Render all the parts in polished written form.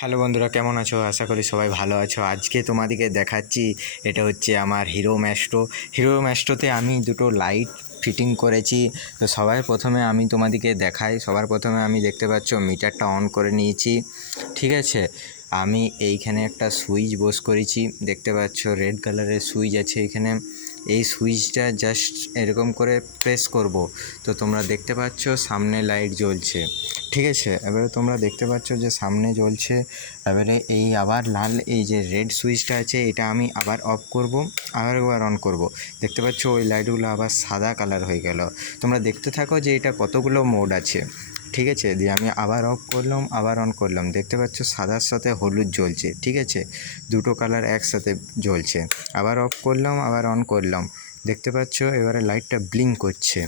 Hello বন্ধুরা, কেমন আছো? আশা করি সবাই ভালো আছো। আজকে তোমাদেরকে দেখাচ্ছি, এটা হচ্ছে আমার হিরো ম্যাস্ট্রোতে আমি দুটো লাইট ফিটিং করেছি। তো সবার প্রথমে আমি দেখতে পাচ্ছ মিটারটা অন করে নিয়েছি। ঠিক আছে, আমি এইখানে একটা সুইচ বস করেছি, দেখতে পাচ্ছ রেড কালারের সুইচ আছে এখানে। এই সুইচটা জাস্ট এরকম করে প্রেস করব, তো তোমরা দেখতে পাচ্ছ সামনে লাইট জ্বলছে। ঠিক আছে, এবারে তোমরা দেখতে পাচ্ছ যে সামনে জ্বলছে। এবারে এই আবার লাল এই যে রেড সুইচটা আছে, এটা আমি আবার অফ করব, আবার একবার অন করব। দেখতে পাচ্ছ ওই লাইটগুলো আবার সাদা কালার হয়ে গেল। তোমরা দেখতে থাকো যে এটা কতগুলো মোড আছে। ঠিক আছে, দিয়ে আমি আবার অফ করলাম, আবার অন করলাম। দেখতে পাচ্ছ সাদার সাথে হলুদ জ্বলছে। ঠিক আছে, দুটো কালার একসাথে জ্বলছে। আবার অফ করলাম, আবার অন করলাম। দেখতে পাচ্ছ এবারে লাইটটা ব্লিঙ্ক করছে।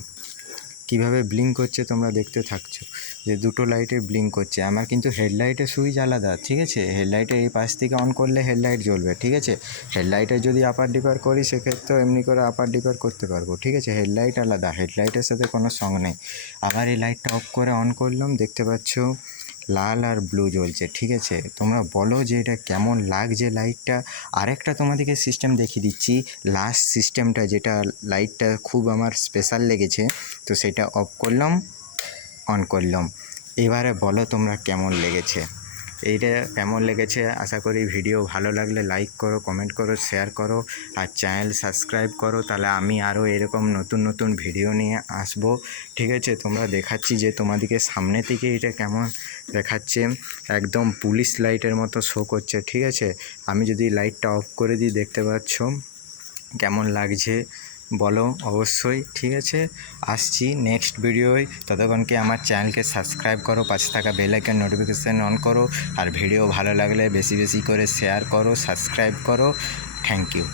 কিভাবে ব্লিঙ্ক করছে তোমরা দেখতে থাকছো যে দুটো লাইটে ব্লিঙ্ক করছে। আমার কিন্তু হেডলাইটের সুইচ আলাদা। ঠিক আছে, হেডলাইটের এই পাশ থেকে অন করলে হেডলাইট জ্বলবে। ঠিক আছে, হেডলাইটের যদি আপার ডিপার করি সেক্ষেত্রেও এমনি করে আপার ডিপার করতে পারবো। ঠিক আছে, হেডলাইট আলাদা, হেডলাইটের সাথে কোনো সঙ্গ নেই। আবার এই লাইটটা অফ করে অন করলাম, দেখতে পাচ্ছ লাল আর ব্লু জ্বলছে। ঠিক আছে, তোমরা বলো যে এটা কেমন লাগছে লাইটটা। আরেকটা তোমাদেরকে সিস্টেম দেখিয়ে দিচ্ছি, লাস্ট সিস্টেমটা, যেটা লাইটটা খুব আমার স্পেশাল লেগেছে। তো সেটা অফ করলাম, অন করলাম। এবারে বলো তোমরা কেমন লেগেছে। এইটা কেমন লেগেছে, আশা করি ভিডিও ভালো লাগলে লাইক করো, কমেন্ট করো, শেয়ার করো, আর চ্যানেল সাবস্ক্রাইব করো। তাহলে আমি আরও এরকম নতুন নতুন ভিডিও নিয়ে আসবো। ঠিক আছে, তোমরা দেখাচ্ছি যে তোমাদেরকে সামনে থেকে এটা কেমন দেখাচ্ছে, একদম পুলিশ লাইটের মতো শো করছে। ঠিক আছে, আমি যদি লাইটটা অফ করে দিই, দেখতে পাচ্ছ কেমন লাগছে বলো অবশ্যই। ঠিক আছে, আসছি নেক্সট ভিডিওয়। ততক্ষণকে আমার চ্যানেলকে সাবস্ক্রাইব করো, পাশে থাকা বেল আইকন নোটিফিকেশান অন করো, আর ভিডিও ভালো লাগলে বেশি বেশি করে শেয়ার করো, সাবস্ক্রাইব করো। Thank you.